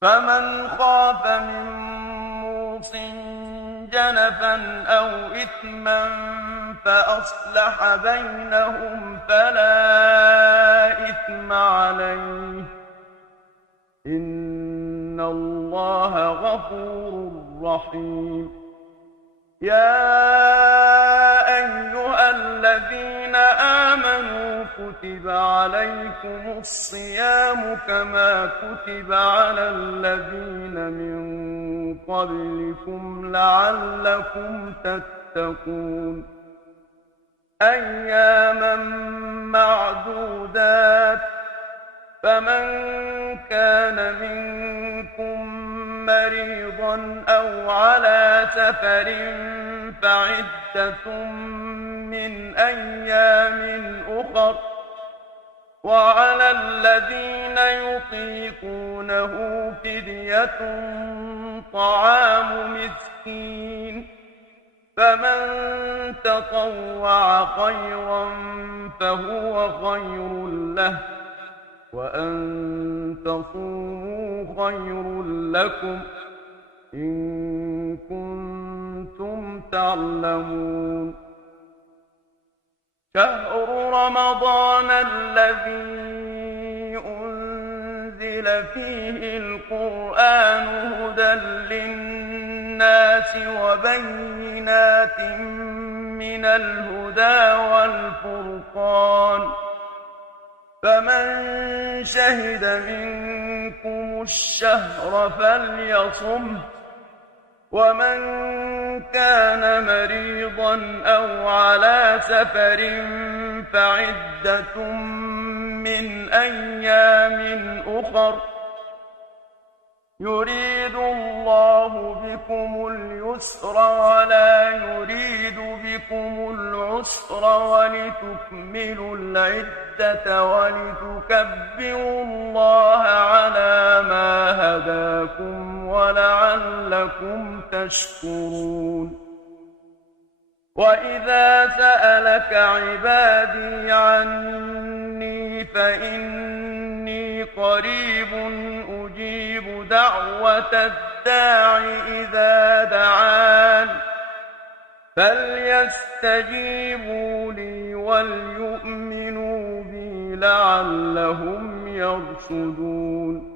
فمن خاف من موص جنفا أو إثما فأصلح بينهم فلا إثم عليه إن الله غفور رحيم. يا أيها الذين آمنوا كتب عليكم الصيام كما كتب على الذين من قبلكم لعلكم تتقون. أياما معدودات، فمن كان منكم مريضا أو على سفر فعدة من أيام أخر، وعلى الذين يطيقونه فدية طعام مسكين، فمن تطوع خيرا فهو خير له، وأن تصوموا خير لكم إن كنتم تعلمون. شهر رمضان الذي أنزل فيه القرآن هدى للناس وبينات من الهدى والفرقان، فمن شهد منكم الشهر فليصمه، ومن كان مريضا أو على سفر فعدة من أيام أخر، يريد الله بكم اليسر ولا يريد بكم العسر ولتكملوا العدة ولتكبروا الله على ما هداكم ولعلكم تشكرون. وإذا سألك عبادي عني فإني قريب أجيب دعوة الداع إذا دعان، فليستجيبوا لي وليؤمنوا بي لعلهم يرشدون.